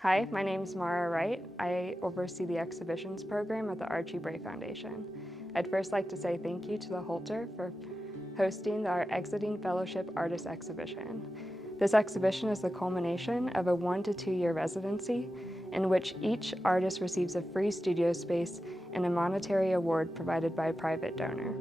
Hi, my name is Mara Wright. I oversee the exhibitions program at the Archie Bray Foundation. I'd first like to say thank you to the Holter for hosting our Exiting Fellowship Artist Exhibition. This exhibition is the culmination of a 1 to 2 year residency in which each artist receives a free studio space and a monetary award provided by a private donor.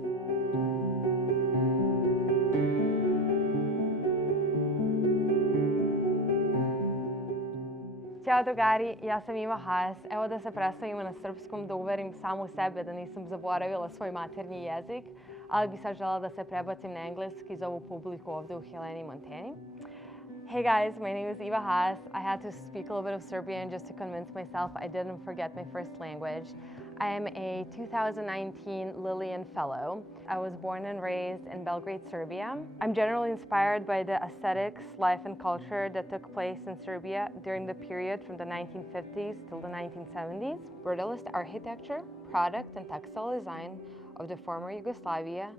Ćao drugari, ja sam Eva Haas. Evo da se predstavimo na srpskom, da uverim samu sebe da nisam zaboravila svoj maternji jezik, ali bi sad žela da se prebacim na engleski za ovu publiku ovde u Heleni, Montani. Hey guys, my name is Eva Haas. I had to speak a little bit of Serbian just to convince myself I didn't forget my first language. I am a 2019 Lillian Fellow. I was born and raised in Belgrade, Serbia. I'm generally inspired by the aesthetics, life and culture that took place in Serbia during the period from the 1950s till the 1970s. Brutalist architecture, product and textile design of the former Yugoslavia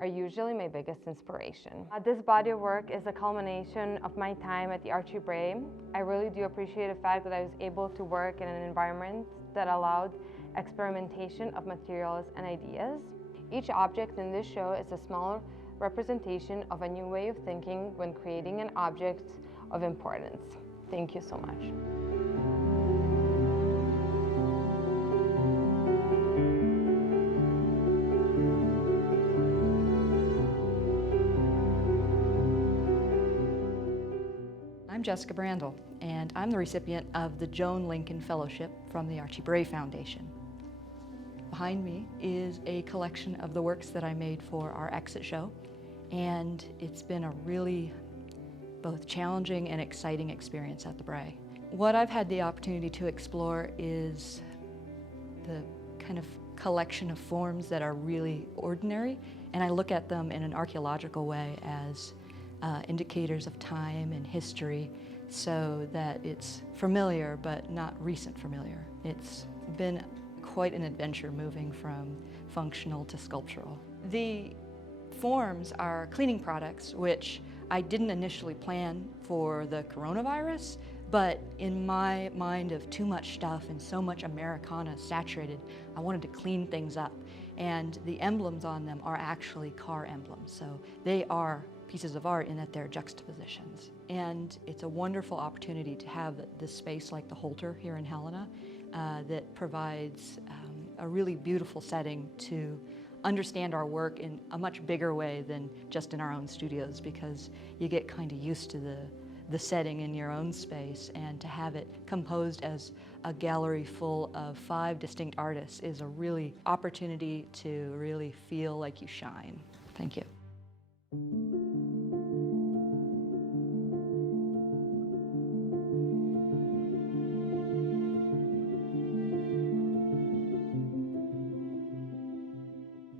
are usually my biggest inspiration. This body of work is a culmination of my time at the Archie Bray. I really do appreciate the fact that I was able to work in an environment that allowed experimentation of materials and ideas. Each object in this show is a small representation of a new way of thinking when creating an object of importance. Thank you so much. I'm Jessica Brandel, and I'm the recipient of the Joan Lincoln Fellowship from the Archie Bray Foundation. Behind me is a collection of the works that I made for our exit show, and it's been a really both challenging and exciting experience at the Bray. What I've had the opportunity to explore is the kind of collection of forms that are really ordinary, and I look at them in an archaeological way as indicators of time and history, so that it's familiar but not recent familiar. It's been quite an adventure moving from functional to sculptural. The forms are cleaning products, which I didn't initially plan for the coronavirus, but in my mind of too much stuff and so much Americana saturated, I wanted to clean things up. And the emblems on them are actually car emblems, so they are pieces of art in that they're juxtapositions. And it's a wonderful opportunity to have this space like the Holter here in Helena that provides a really beautiful setting to understand our work in a much bigger way than just in our own studios, because you get kind of used to the setting in your own space, and to have it composed as a gallery full of 5 distinct artists is a really opportunity to really feel like you shine. Thank you.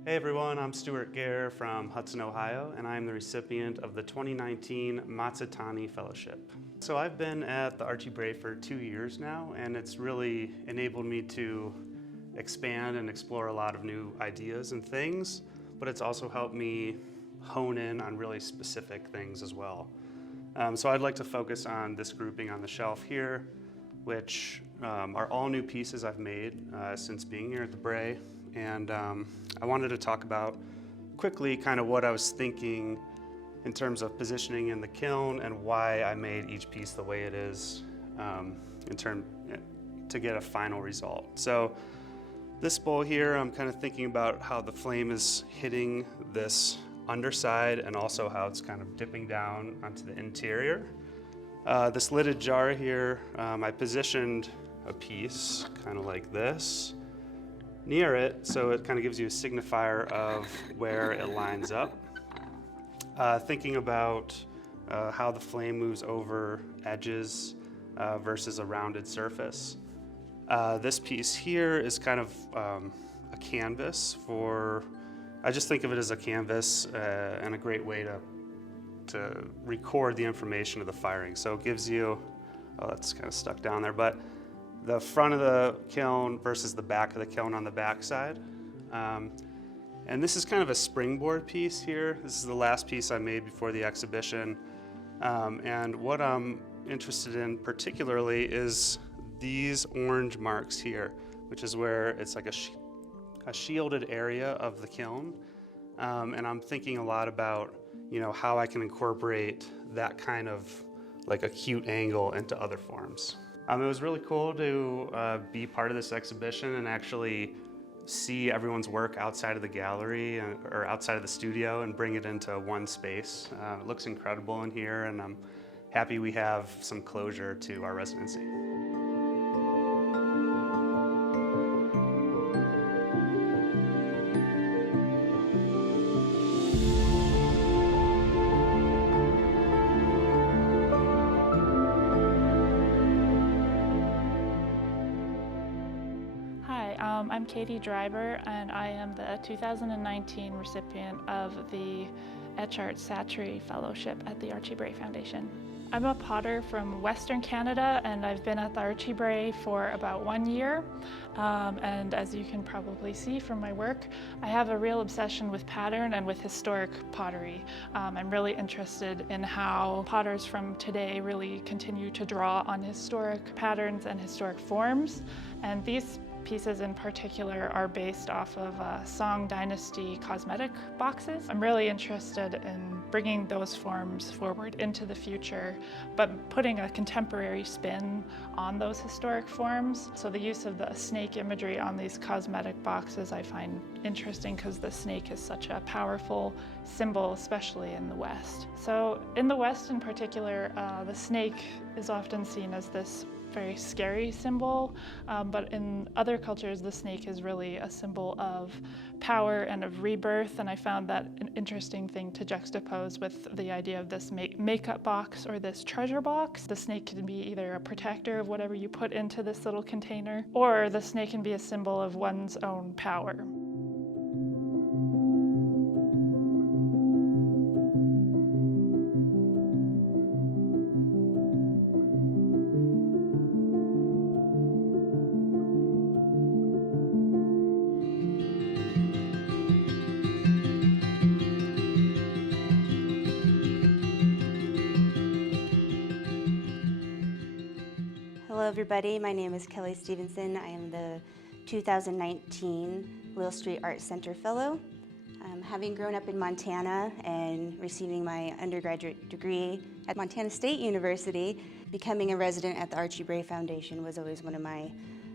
Hey everyone, I'm Stuart Gear from Hudson, Ohio, and I'm the recipient of the 2019 Mazzatani Fellowship. So I've been at the Archie Bray for 2 years now, and it's really enabled me to expand and explore a lot of new ideas and things, but it's also helped me hone in on really specific things as well. So I'd like to focus on this grouping on the shelf here, which are all new pieces I've made since being here at the Bray. And I wanted to talk about quickly kind of what I was thinking in terms of positioning in the kiln and why I made each piece the way it is to get a final result. So this bowl here, I'm kind of thinking about how the flame is hitting this underside and also how it's kind of dipping down onto the interior. This lidded jar here, I positioned a piece kind of like this near it, so it kind of gives you a signifier of where it lines up. Thinking about how the flame moves over edges versus a rounded surface. This piece here is kind of a canvas for, I just think of it as a canvas and a great way to record the information of the firing. So it gives you, oh, that's kind of stuck down there, but the front of the kiln versus the back of the kiln on the back side. And this is kind of a springboard piece here. This is the last piece I made before the exhibition. And what I'm interested in particularly is these orange marks here, which is where it's like a shielded area of the kiln. And I'm thinking a lot about, how I can incorporate that kind of like acute angle into other forms. It was really cool to be part of this exhibition and actually see everyone's work outside of the gallery or outside of the studio and bring it into one space. It looks incredible in here, and I'm happy we have some closure to our residency. I'm Katy Drijber, and I am the 2019 recipient of the Etch Art Satchery Fellowship at the Archie Bray Foundation. I'm a potter from Western Canada, and I've been at the Archie Bray for about 1 year. And as you can probably see from my work, I have a real obsession with pattern and with historic pottery. I'm really interested in how potters from today really continue to draw on historic patterns and historic forms. And these pieces in particular are based off of Song Dynasty cosmetic boxes. I'm really interested in bringing those forms forward into the future, but putting a contemporary spin on those historic forms. So the use of the snake imagery on these cosmetic boxes I find interesting because the snake is such a powerful symbol, especially in the West. So in the West in particular, the snake is often seen as this very scary symbol, but in other cultures the snake is really a symbol of power and of rebirth, and I found that an interesting thing to juxtapose with the idea of this makeup box or this treasure box. The snake can be either a protector of whatever you put into this little container, or the snake can be a symbol of one's own power. Hello everybody, my name is Kelly Stevenson. I am the 2019 Will Street Art Center Fellow. Having grown up in Montana and receiving my undergraduate degree at Montana State University, becoming a resident at the Archie Bray Foundation was always one of my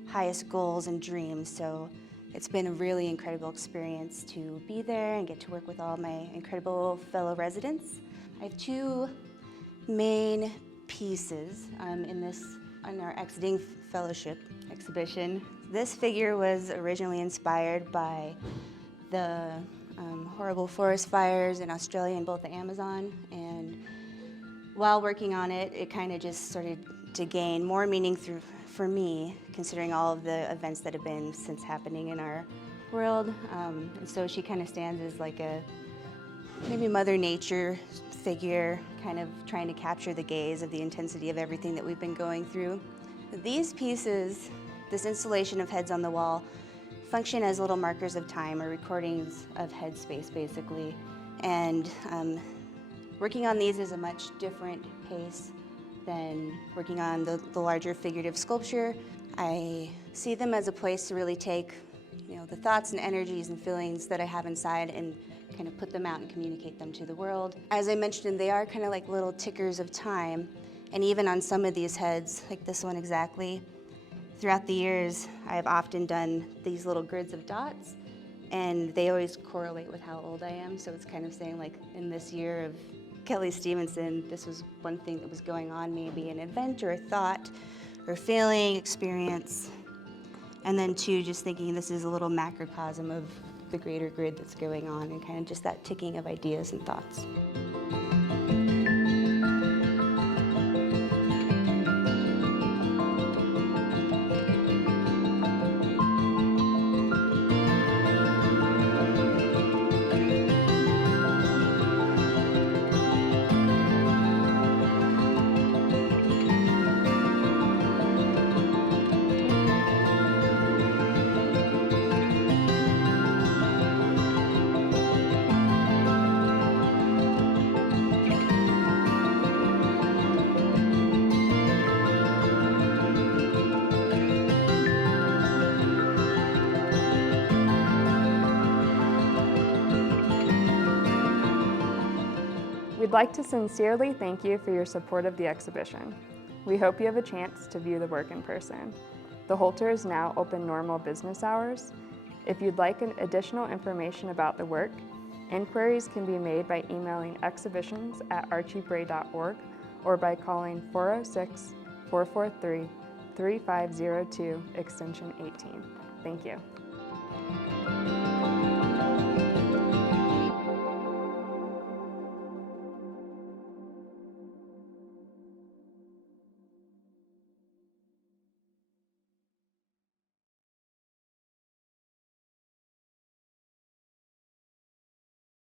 highest goals and dreams. So it's been a really incredible experience to be there and get to work with all my incredible fellow residents. I have two main pieces on our Exiting Fellowship exhibition. This figure was originally inspired by the horrible forest fires in Australia and both the Amazon, and while working on it, it kind of just started to gain more meaning for me, considering all of the events that have been since happening in our world. And so she kind of stands as like a maybe Mother Nature figure, kind of trying to capture the gaze of the intensity of everything that we've been going through. These pieces, this installation of heads on the wall, function as little markers of time or recordings of headspace, basically. And working on these is a much different pace than working on the larger figurative sculpture. I see them as a place to really take, the thoughts and energies and feelings that I have inside and kind of put them out and communicate them to the world. As I mentioned, they are kind of like little tickers of time, and even on some of these heads, like this one exactly, throughout the years, I have often done these little grids of dots, and they always correlate with how old I am, so it's kind of saying like in this year of Kelly Stevenson, this was one thing that was going on, maybe an event or a thought or feeling, experience, and then two, just thinking this is a little macrocosm of the greater grid that's going on, and kind of just that ticking of ideas and thoughts. We'd like to sincerely thank you for your support of the exhibition. We hope you have a chance to view the work in person. The Holter is now open normal business hours. If you'd like additional information about the work, inquiries can be made by emailing exhibitions@archiebray.org or by calling 406-443-3502 extension 18. Thank you.